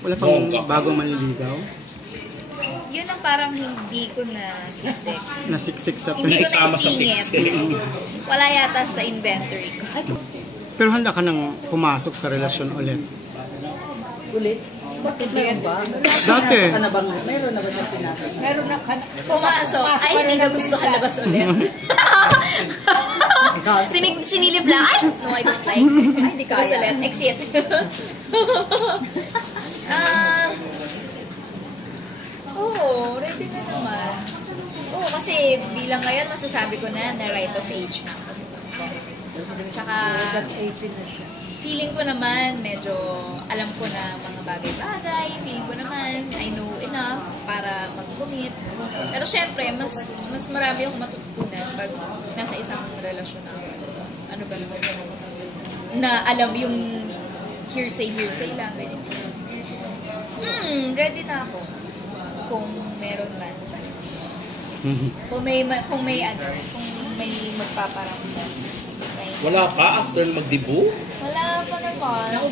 Wala pang bagong manliligaw? Yun ang parang hindi ko na siksik. Nasiksik sa Hindi ko na Isama sa isingit. siksik. Wala yata sa inventory ko. Pero handa ka nang pumasok sa relasyon ulit? Ulit? Bakit meron ba? Dati. Meron na ba sa pinasok? Meron na ka. Pumasok, ay hindi ko gusto kalabas ulit. Sinilip lang, ay, no, I don't like. Ay, hindi ko gusto ulit. Exit. Ready na naman. Oo, kasi bilang ngayon masasabi ko na right of age na ako. Tsaka, feeling ko naman, medyo alam ko na mga bagay-bagay. Feeling ko naman, I know enough para mag-commit. Pero syempre, mas marami akong matutunan pag nasa isang relasyon ako. Ano ba naman yun? Na alam yung hearsay lang, ganyan. Ready na ako. Kung meron man. kung may magpaparamdam. Wala ka after mag-debut? Wala pa naman. Naku,